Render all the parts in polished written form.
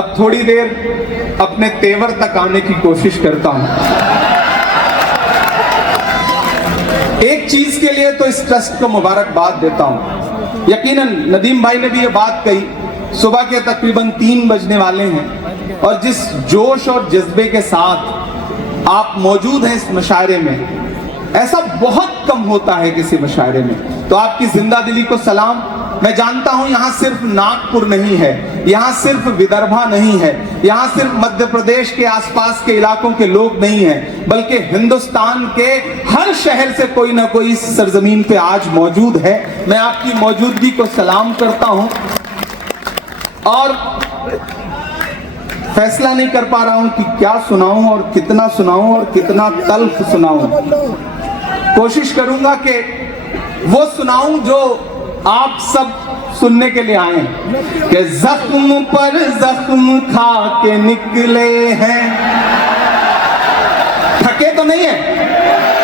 अब थोड़ी देर अपने तेवर तक आने की कोशिश करता हूं। एक चीज के लिए तो इस ट्रस्ट को मुबारकबाद देता हूं। यकीनन नदीम भाई ने भी ये बात कही, सुबह के तकरीबन 3 बजने वाले हैं और जिस जोश और जज्बे के साथ आप मौजूद हैं इस मुशायरे में, ऐसा बहुत कम होता है किसी मुशायरे में। तो आपकी जिंदा दिली को सलाम। मैं जानता हूं यहाँ सिर्फ नागपुर नहीं है, यहाँ सिर्फ विदर्भा नहीं है, यहाँ सिर्फ मध्य प्रदेश के आसपास के इलाकों के लोग नहीं हैं, बल्कि हिंदुस्तान के हर शहर से कोई ना कोई इस सरजमीन पे आज मौजूद है। मैं आपकी मौजूदगी को सलाम करता हूं और फैसला नहीं कर पा रहा हूं कि क्या सुनाऊं और कितना सुनाऊं और कितना तल्ख सुनाऊं। कोशिश करूंगा कि वो सुनाऊं जो आप सब सुनने के लिए आए कि जख्म पर जख्म खा के निकले हैं। थके तो नहीं है?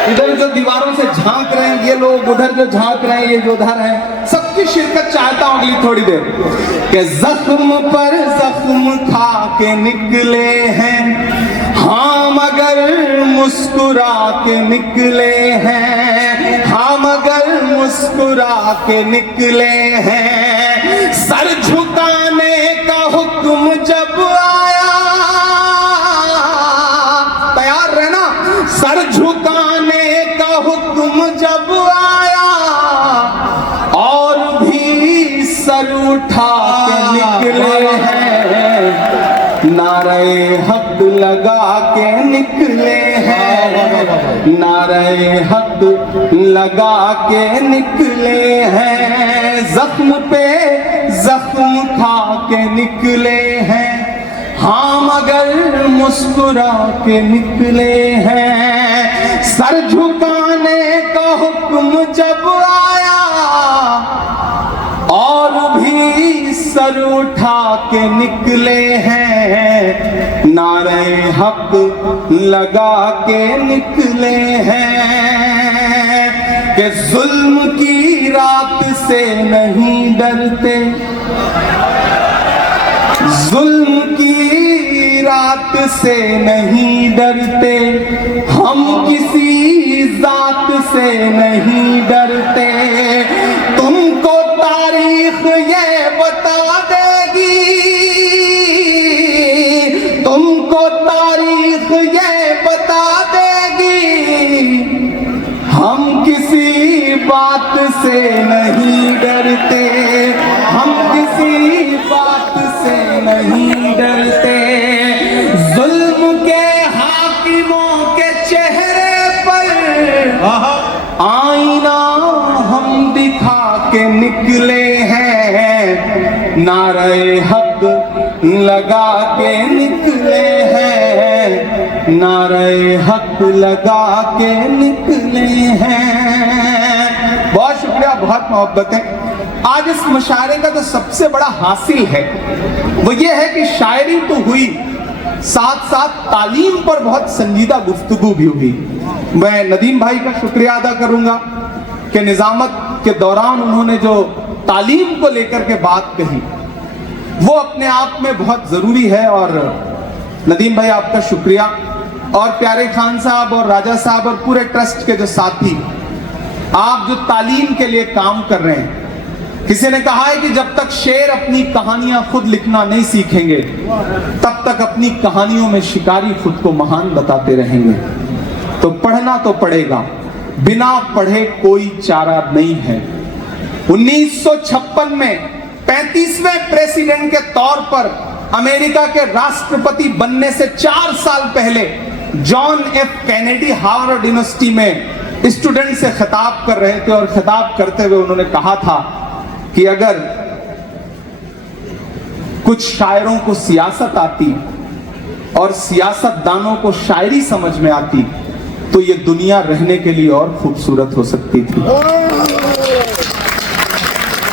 इधर जो दीवारों से झांक रहे हैं ये लोग, उधर जो झांक रहे हैं ये जो उधर हैं, सबकी शिरकत चाहता हूं अगली थोड़ी देर कि जख्म पर जख्म खा के निकले हैं, हाँ मगर मुस्कुरा के निकले हैं, हाँ मगर मुस्कुरा के निकले हैं। सर झुकाने का हुक्म जब आया, तैयार रहना, सर झुकाने का हुक्म जब आया और भी सर उठा के निकले हैं, नारे हक लगा के निकले हैं, नारे हक लगा के निकले हैं। जख्म पे जख्म खा के निकले हैं, हाँ मगर मुस्कुरा के निकले हैं। सर झुकाने का हुक्म जब आया और भी सर उठा के निकले हैं, नारे हक लगा के निकले हैं कि जुल्म की रात से नहीं डरते, जुल्म की रात से नहीं डरते, हम किसी जात से नहीं डरते। तुमको तारीख ये बता देगी, तुमको तारीख ये बता देगी, हम किसी बात से नहीं डरते, हम किसी बात से नहीं डरते। जुल्म के हाकिमों के चेहरे पर आईना हम दिखा के निकले हैं, नारे हक लगा के निकले हैं, नारे हक लगा के निकले हैं। बहुत शुक्रिया, बहुत मोहब्बत है। आज इस मुशायरे का जो सबसे बड़ा हासिल है वो ये है कि शायरी तो हुई, साथ साथ तालीम पर बहुत संजीदा गुफ्तगू भी हुई। मैं नदीम भाई का शुक्रिया अदा करूंगा कि निजामत के दौरान उन्होंने जो तालीम को लेकर के बात कही वो अपने आप में बहुत जरूरी है। और नदीम भाई आपका शुक्रिया, और प्यारे खान साहब और राजा साहब और पूरे ट्रस्ट के जो साथी, आप जो तालीम के लिए काम कर रहे हैं। किसी ने कहा है कि जब तक शेर अपनी कहानियां खुद लिखना नहीं सीखेंगे तब तक अपनी कहानियों में शिकारी खुद को महान बताते रहेंगे। तो पढ़ना तो पड़ेगा, बिना पढ़े कोई चारा नहीं है। 1956 में 35वें प्रेसिडेंट के तौर पर अमेरिका के राष्ट्रपति बनने से 4 साल पहले John F Kennedy Harvard university में स्टूडेंट से खिताब कर रहे थे और खिताब करते हुए उन्होंने कहा था कि अगर कुछ शायरों को सियासत आती और सियासतदानों को शायरी समझ में आती तो ये दुनिया रहने के लिए और खूबसूरत हो सकती थी।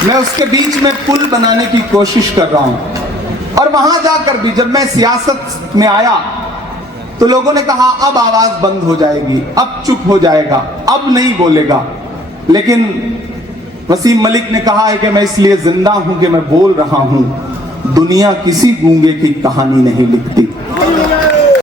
मैं उसके बीच में पुल बनाने की कोशिश कर रहा हूं। और वहां जाकर भी जब मैं सियासत में आया तो लोगों ने कहा अब आवाज बंद हो जाएगी, अब चुप हो जाएगा, अब नहीं बोलेगा। लेकिन वसीम मलिक ने कहा है कि मैं इसलिए जिंदा हूं कि मैं बोल रहा हूं। दुनिया किसी गूंगे की कहानी नहीं लिखती।